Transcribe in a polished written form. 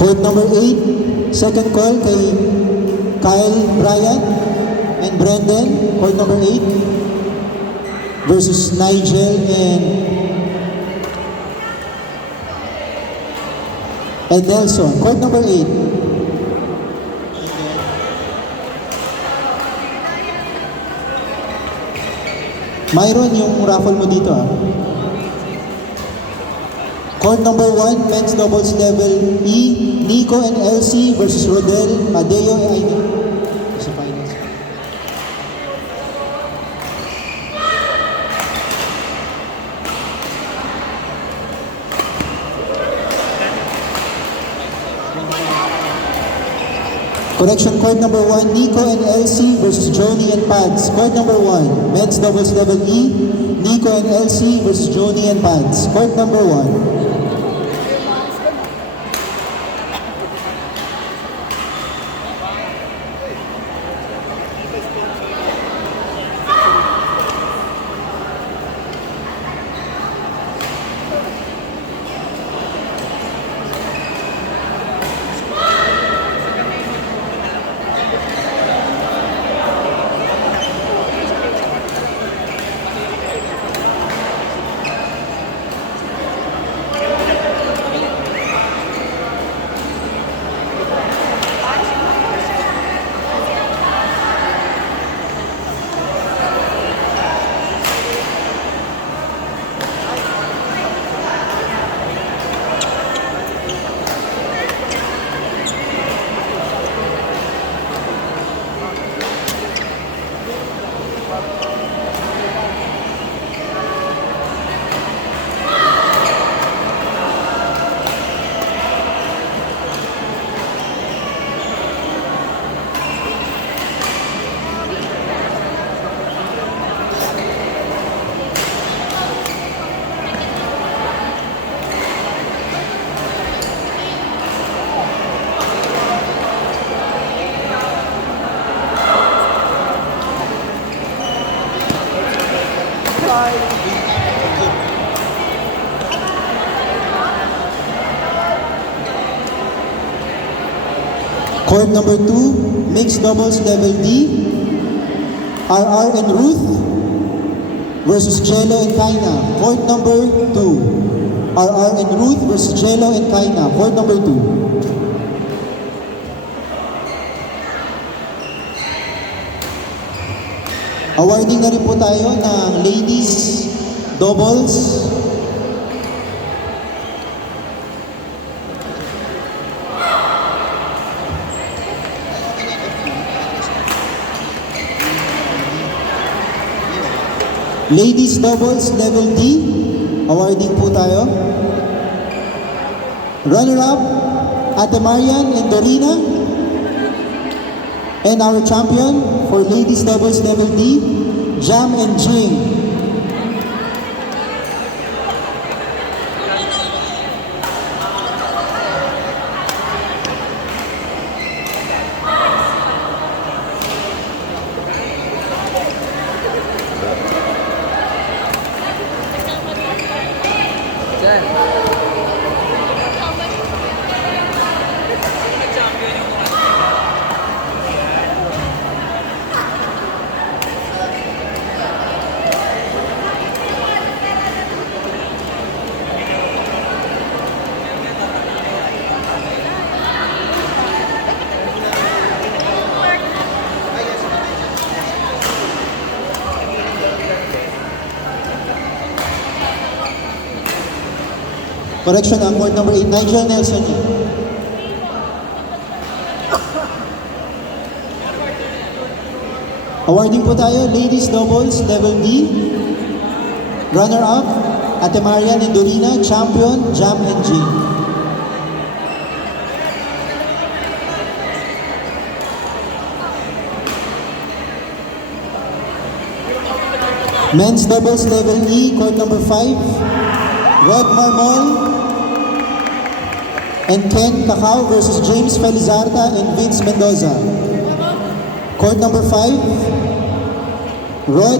Court number 8, second call kay Kyle Bryant and Brendan. Court number 8 versus Nigel and Edelson. Court number 8. Myron, yung raffle mo dito ah. Court number 1, men's doubles level E, Nico and Elsie versus Rodel, Adeo and Aida. Sa finals. Correction, court number 1, Nico and Elsie versus Joni and Pads. Court number 1, men's doubles level E, Nico and Elsie versus Joni and Pads. Court number 1. Court number 2, mixed doubles level D, RR and Ruth versus Jello and Kaina. Court number 2, RR and Ruth versus Jello and Kaina. Court number 2. Awarding na rin po tayo ng ladies doubles. Ladies doubles level D, awarding po tayo. Runner-up, Ate Marian and Dorina. And our champion for ladies doubles level D, Jam and Jing. Correction, ang court number 8, Nigel Nelson. Awarding po tayo, ladies doubles level D. Runner-up, Ate Marian and Dorina. Champion, Jam and Jing. Men's doubles level E, court number 5, Rod Marmol and Ken Cacao versus James Felizarta and Vince Mendoza. Court number 5, Rod